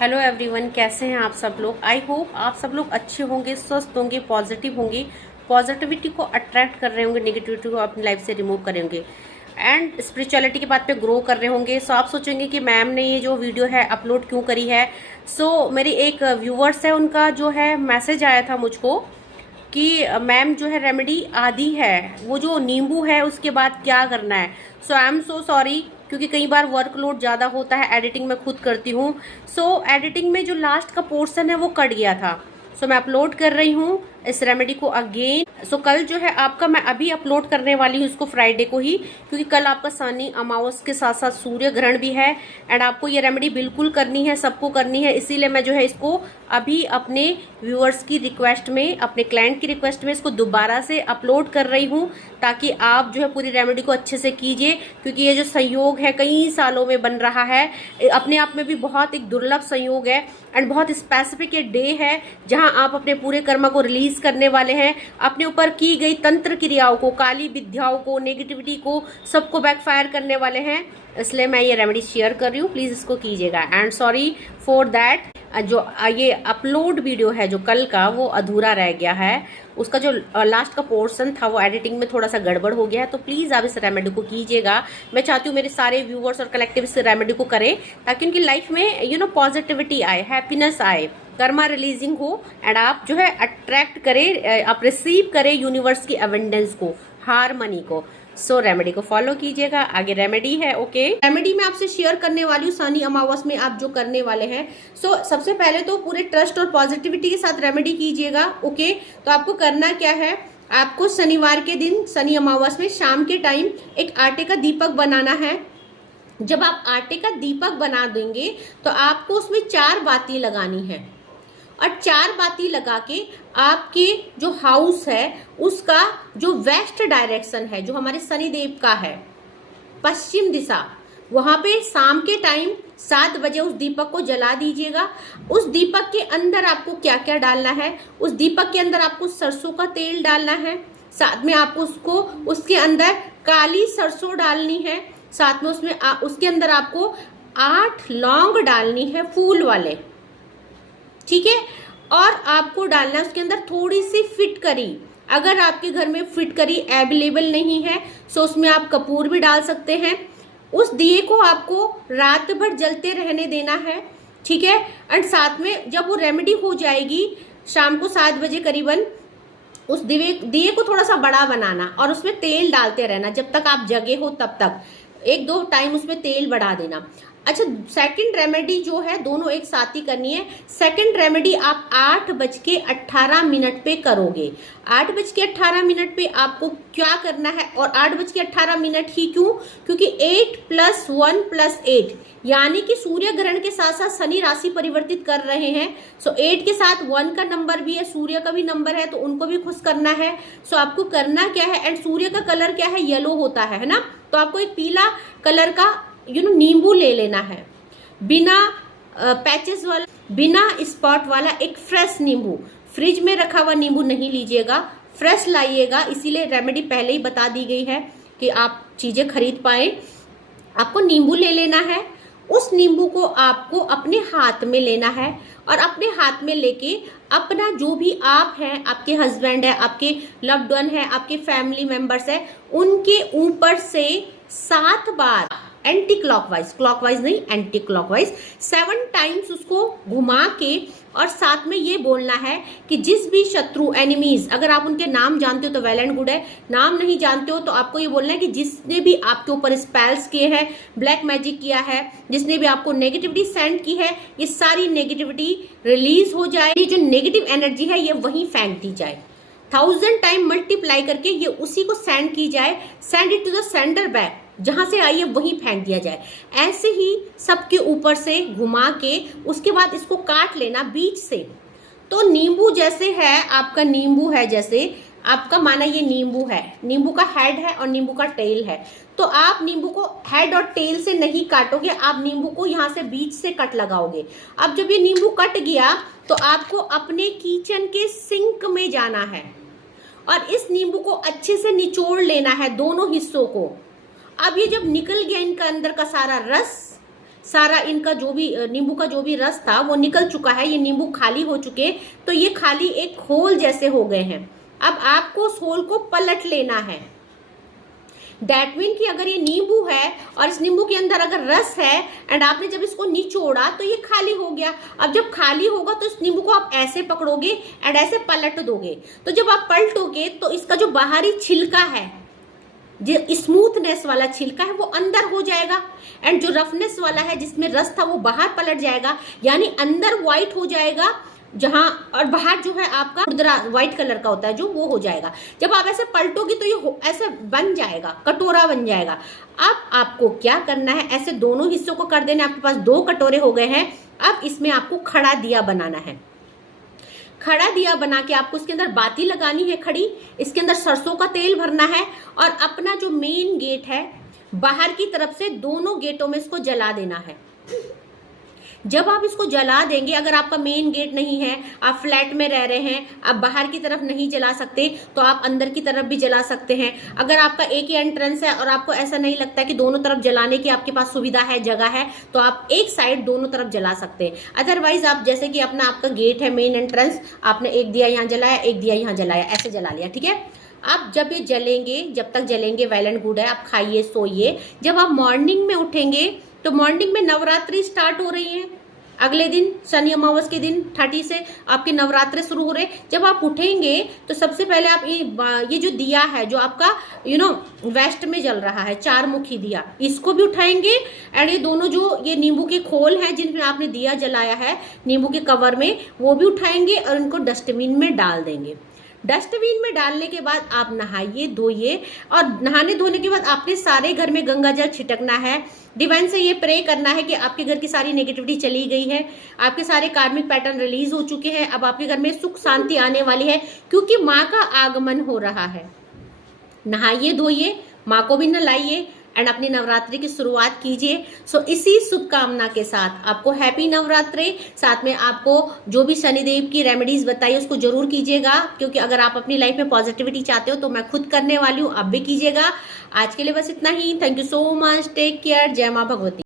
Hello everyone, कैसे हैं आप सब लोग। आई होप आप सब लोग अच्छे होंगे, स्वस्थ होंगे, पॉजिटिव होंगे, पॉजिटिविटी को अट्रैक्ट कर रहे होंगे, नेगेटिविटी को अपनी लाइफ से रिमूव कर रहे होंगे एंड स्पिरिचुअलिटी के बात पे ग्रो कर रहे होंगे। सो आप सोचेंगे कि मैम ने ये जो वीडियो है अपलोड क्यों करी है। मेरी एक व्यूवर्स है, उनका जो है मैसेज आया था मुझको कि मैम जो है रेमेडी आदि है, वो जो नींबू है उसके बाद क्या करना है। आई एम सो सॉरी, क्योंकि कई बार वर्कलोड ज़्यादा होता है, एडिटिंग मैं खुद करती हूँ। एडिटिंग में जो लास्ट का पोर्शन है वो कट गया था। मैं अपलोड कर रही हूँ इस रेमेडी को अगेन। कल जो है आपका मैं अभी अपलोड करने वाली हूँ इसको फ्राइडे को ही, क्योंकि कल आपका शनि अमावस के साथ साथ सूर्य ग्रहण भी है एंड आपको ये रेमेडी बिल्कुल करनी है, सबको करनी है। इसीलिए मैं जो है इसको अभी अपने व्यूअर्स की रिक्वेस्ट में, अपने क्लाइंट की रिक्वेस्ट में इसको दोबारा से अपलोड कर रही हूँ, ताकि आप जो है पूरी रेमेडी को अच्छे से कीजिए। क्योंकि ये जो संयोग है कई सालों में बन रहा है, अपने आप में भी बहुत एक दुर्लभ संयोग है एंड बहुत स्पेसिफिक ये डे है जहां आप अपने पूरे कर्म को रिलीज करने वाले हैं। अपने ऊपर की गई तंत्र क्रियाओं को, काली विद्याओं को, नेगेटिविटी को, सबको बैकफायर करने वाले हैं। इसलिए मैं ये रेमेडी शेयर कर रही हूँ, प्लीज इसको कीजिएगा। एंड सॉरी फॉर दैट, जो ये अपलोड वीडियो है जो कल का, वो अधूरा रह गया है। उसका जो लास्ट का पोर्शन था वो एडिटिंग में थोड़ा सा गड़बड़ हो गया है। तो प्लीज आप इस रेमेडी को कीजिएगा। मैं चाहती हूँ मेरे सारे व्यूवर्स और कलेक्टिव इस रेमेडी को करें, ताकि उनकी लाइफ में पॉजिटिविटी आए, हैप्पीनेस आए, कर्मा रिलीजिंग हो एंड आप जो है अट्रैक्ट करें, आप रिसीव करें यूनिवर्स की अवेंडेंस को, हारमनी को। रेमेडी को फॉलो कीजिएगा। आगे रेमेडी है, ओके। रेमेडी में आपसे शेयर करने वाली हूँ शनि अमावस में आप जो करने वाले हैं। सबसे पहले तो पूरे ट्रस्ट और पॉजिटिविटी के साथ रेमेडी कीजिएगा, ओके। तो आपको करना क्या है, आपको शनिवार के दिन, शनि अमावस में शाम के टाइम एक आटे का दीपक बनाना है। जब आप आटे का दीपक बना देंगे तो आपको उसमें 4 बाती लगानी है और 4 बाती लगा के आपके जो हाउस है उसका जो वेस्ट डायरेक्शन है, जो हमारे शनिदेव का है, पश्चिम दिशा, वहां पे शाम के टाइम 7 बजे उस दीपक को जला दीजिएगा। उस दीपक के अंदर आपको क्या क्या डालना है, उस दीपक के अंदर आपको सरसों का तेल डालना है, साथ में आपको उसके अंदर काली सरसों डालनी है, साथ में उसके अंदर आपको 8 लौंग डालनी है फूल वाले, ठीक है। और आपको डालना है उसके अंदर थोड़ी सी फिटकरी। अगर आपके घर में फिटकरी अवेलेबल नहीं है तो उसमें आप कपूर भी डाल सकते हैं। उस दिए को आपको रात भर जलते रहने देना है, ठीक है। एंड साथ में जब वो रेमेडी हो जाएगी शाम को 7 बजे करीबन, उस दिए को थोड़ा सा बड़ा बनाना और उसमें तेल डालते रहना जब तक आप जगे हो तब तक। 1-2 टाइम उसमें तेल बढ़ा देना। अच्छा, सेकंड रेमेडी जो है दोनों एक साथ ही करनी है। सेकंड रेमेडी आप 8:18 पे करोगे। 8:18 पे आपको क्या करना है, और 8:18 ही क्यों, क्योंकि 8 + 1 + 8 यानी कि सूर्य ग्रहण के साथ साथ शनि राशि परिवर्तित कर रहे हैं। 8 के साथ 1 का नंबर भी है, सूर्य का भी नंबर है, तो उनको भी खुश करना है। आपको करना क्या है, एंड सूर्य का कलर क्या है, येलो होता है ना। तो आपको एक पीला कलर का नींबू ले लेना है, बिना पैचेस वाला, बिना स्पॉट वाला, एक फ्रेश नींबू। फ्रिज में रखा हुआ नींबू नहीं लीजिएगा, फ्रेश लाइएगा। इसीलिए रेमेडी पहले ही बता दी गई है कि आप चीजें खरीद पाए। आपको नींबू ले लेना है। उस नींबू को आपको अपने हाथ में लेना है और अपने हाथ में लेके अपना जो भी आप हैं, आपके हस्बैंड है, आपके लव्ड वन है, आपके फैमिली मेंबर्स है, उनके ऊपर से 7 बार एंटी क्लॉकवाइज, क्लॉकवाइज नहीं एंटी क्लॉकवाइज, 7 टाइम्स उसको घुमा के, और साथ में ये बोलना है कि जिस भी शत्रु, एनिमीज, अगर आप उनके नाम जानते हो तो वेल एंड गुड है, नाम नहीं जानते हो तो आपको ये बोलना है कि जिसने भी आपके ऊपर स्पेल्स किए हैं, ब्लैक मैजिक किया है, जिसने भी आपको नेगेटिविटी सेंड की है, ये सारी नेगेटिविटी रिलीज हो जाए। ये जो नेगेटिव एनर्जी है ये वहीं फेंक दी जाए। 1000 टाइम मल्टीप्लाई करके ये उसी को सेंड की जाए। Send it to the sender back, जहां से आई है वहीं फेंक दिया जाए। ऐसे ही सबके ऊपर से घुमा के उसके बाद इसको काट लेना बीच से। तो नींबू जैसे है, आपका नींबू है, जैसे आपका माना ये नींबू है, नींबू का हेड है और नींबू का टेल है। तो आप नींबू को हेड और टेल से नहीं काटोगे, आप नींबू को यहाँ से बीच से कट लगाओगे। अब जब ये नींबू कट गया तो आपको अपने किचन के सिंक में जाना है और इस नींबू को अच्छे से निचोड़ लेना है, दोनों हिस्सों को। अब ये जब निकल गया इनका अंदर का सारा रस, सारा इनका जो भी नींबू का जो भी रस था वो निकल चुका है, ये नींबू खाली हो चुके, तो ये खाली एक होल जैसे हो गए हैं। अब आपको उस होल को पलट लेना है। दैट मीन कि अगर ये नींबू है और इस नींबू के अंदर अगर रस है एंड आपने जब इसको निचोड़ा तो ये खाली हो गया। अब जब खाली होगा तो इस नींबू को आप ऐसे पकड़ोगे एंड ऐसे पलट दोगे, तो जब आप पलटोगे तो इसका जो बाहरी छिलका है, जो स्मूथनेस वाला छिलका है वो अंदर हो जाएगा एंड जो रफनेस वाला है जिसमें रस था वो बाहर पलट जाएगा, यानी अंदर व्हाइट हो जाएगा जहां, और बाहर जो है आपका खुरदरा व्हाइट कलर का होता है जो, वो हो जाएगा। जब आप ऐसे पलटोगे तो ये ऐसे बन जाएगा, कटोरा बन जाएगा। अब आपको क्या करना है, ऐसे दोनों हिस्सों को कर देना। आपके पास 2 कटोरे हो गए हैं। अब इसमें आपको खड़ा दिया बनाना है। खड़ा दिया बना के आपको इसके अंदर बाती लगानी है खड़ी, इसके अंदर सरसों का तेल भरना है और अपना जो मेन गेट है बाहर की तरफ से दोनों गेटों में इसको जला देना है। जब आप इसको जला देंगे, अगर आपका मेन गेट नहीं है, आप फ्लैट में रह रहे हैं, आप बाहर की तरफ नहीं जला सकते, तो आप अंदर की तरफ भी जला सकते हैं। अगर आपका एक ही एंट्रेंस है और आपको ऐसा नहीं लगता कि दोनों तरफ जलाने की आपके पास सुविधा है, जगह है, तो आप एक साइड दोनों तरफ जला सकते हैं। अदरवाइज आप जैसे कि अपना आपका गेट है मेन एंट्रेंस, आपने एक दिया यहाँ जलाया, एक दिया यहाँ जलाया, ऐसे जला लिया, ठीक है। अब जब ये जलेंगे, जब तक जलेंगे वेल एंड गुड है, आप खाइए सोइए। जब आप मॉर्निंग में उठेंगे तो मॉर्निंग में नवरात्रि स्टार्ट हो रही है, अगले दिन शनि अमावस के दिन 30 से आपके नवरात्रे शुरू हो रहे। जब आप उठेंगे तो सबसे पहले आप ये जो दिया है जो आपका वेस्ट में जल रहा है, 4 मुखी दिया, इसको भी उठाएंगे एंड ये दोनों जो ये नींबू के खोल हैं जिनमें आपने दिया जलाया है नींबू के कवर में, वो भी उठाएंगे और इनको डस्टबिन में डाल देंगे। डस्टबिन में डालने के बाद आप नहाइए धोइए, और नहाने धोने के बाद आपने सारे घर में गंगा जल छिटकना है। डिवाइन से ये प्रे करना है कि आपके घर की सारी नेगेटिविटी चली गई है, आपके सारे कार्मिक पैटर्न रिलीज हो चुके हैं, अब आपके घर में सुख शांति आने वाली है, क्योंकि माँ का आगमन हो रहा है। नहाइए धोइए, माँ को भी नहलाइए एंड अपनी नवरात्रि की शुरुआत कीजिए। सो इसी शुभकामना के साथ आपको हैप्पी नवरात्रि। साथ में आपको जो भी शनिदेव की रेमेडीज बताई उसको जरूर कीजिएगा, क्योंकि अगर आप अपनी लाइफ में पॉजिटिविटी चाहते हो तो मैं खुद करने वाली हूँ, आप भी कीजिएगा। आज के लिए बस इतना ही। Thank you so much, take care, जय माँ भगवती।